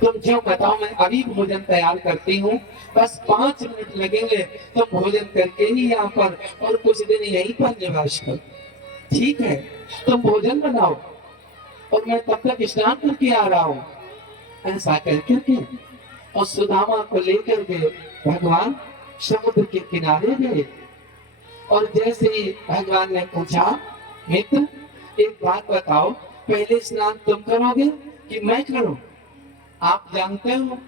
तुम जो बताओ मैं अभी भोजन तैयार करती हूँ, बस 5 मिनट लगेंगे, तुम भोजन करके ही यहाँ पर और कुछ दिन यहीं पर निवास करो। ठीक है, तुम भोजन बनाओ और मैं तब तक स्नान करके आ रहा हूँ। ऐसा कह करके और सुदामा को लेकर के भगवान समुद्र के किनारे गए। और जैसे ही भगवान ने पूछा, मित्र एक बात बताओ, पहले स्नान तुम करोगे कि मैं करूं? आप जानते हो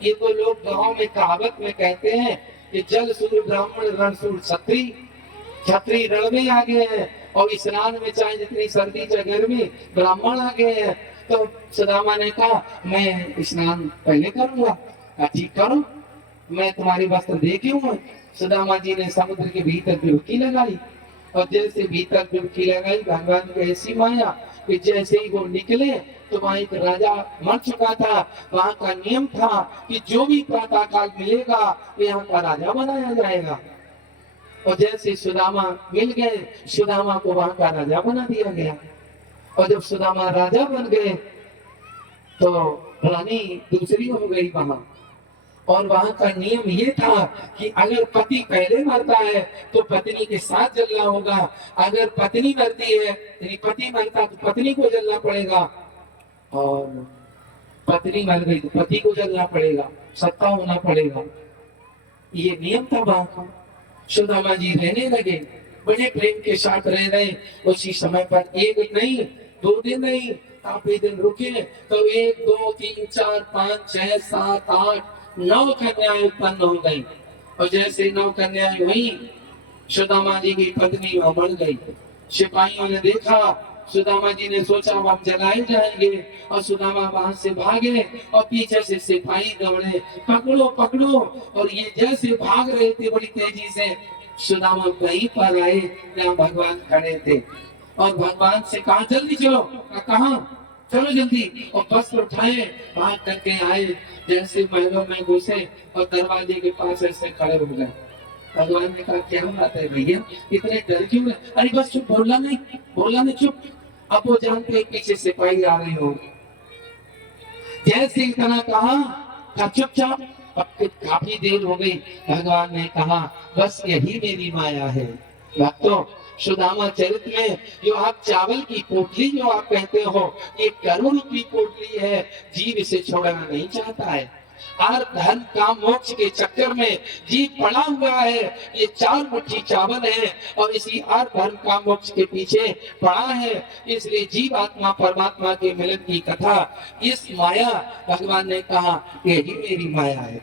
ये तो लोग गांव में कहावत में कहते हैं कि जल सूर्य ब्राह्मण रण सूर्य क्षत्रिय, क्षत्रिय रण में आ गए हैं और स्नान में चाहे जितनी सर्दी चाहे गर्मी ब्राह्मण आ गए हैं। तो सुदामा ने कहा मैं स्नान पहले करूंगा। ठीक करो, मैं तुम्हारी वस्त्र दे के हूँ। सुदामा जी ने समुद्र के भीतर डुबकी लगाई और जैसे भीतर डुबकी लगाई, भगवान की ऐसी माया कि जैसे ही वो निकले तो वहां एक राजा मर चुका था। वहां का नियम था कि जो भी प्रातः काल मिलेगा यहाँ का राजा बनाया जाएगा। और जैसे सुदामा मिल गए, सुदामा को वहां का राजा बना दिया गया। और जब सुदामा राजा बन गए तो रानी दूसरी हो गई वहां। और वहां का नियम ये था कि अगर पति पहले मरता है तो पत्नी के साथ जलना होगा, अगर पत्नी मरती है यानी पति मरता तो पत्नी को जलना पड़ेगा, और पत्नी मर गई तो पति को जलना पड़ेगा, सत्ता होना पड़ेगा। ये नियम था वहां का। सुदामा जी रहने लगे, बड़े प्रेम के साथ रह रहे। उसी समय पर एक नहीं, 2 दिन नहीं, काफी दिन रुके तो 1 2 3 4 5 6 7 8 9 कन्याएं उत्पन्न हो गई। और जैसे 9 कन्याएं हुई, सुदामा जी की पत्नी मर गई। सिपाहियों ने देखा, सुदामा जी ने सोचा अब जलाए जाएंगे और सुदामा वहां से भागे और पीछे से सिपाही दौड़े, पकड़ो पकड़ो। और ये जैसे भाग रहे थे बड़ी तेजी से, सुदामा वहीं पर आए जहाँ भगवान खड़े थे और भगवान से कहा जल्दी चलो। कहा चलो जल्दी, और वस्त्र उठाए भाग करके आए। जैसे महलों में घुसे और दरवाजे के पास ऐसे खड़े हो गए। भगवान ने कहा क्या बात है भैया, इतने डर क्यों है? अरे बस चुप, बोलना नहीं, बोलना नहीं, चुप। अब वो जानते हैं पीछे सिपाही आ रहे हो। जैसे इतना कहा चुपचाप। अब काफी देर हो गई, भगवान ने कहा बस यही मेरी माया है। भक्तों, सुदामा चरित्र में जो आप चावल की पोटली जो आप कहते हो, ये करोड़ की पोटली है, जीव इसे छोड़ना नहीं चाहता है। और धन काम मोक्ष के चक्कर में जीव पड़ा हुआ है। ये 4 मुट्ठी चावल है और इसी अर्थ धन काम मोक्ष के पीछे पड़ा है। इसलिए जीव आत्मा परमात्मा के मिलन की कथा, इस माया भगवान ने कहा यही मेरी माया है।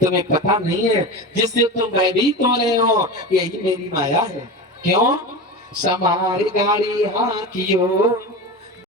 तुम्हें पता नहीं है, जिससे तुम भयभीत हो रहे हो, यही मेरी माया है। क्यों? समार गाड़ी हाँ कियो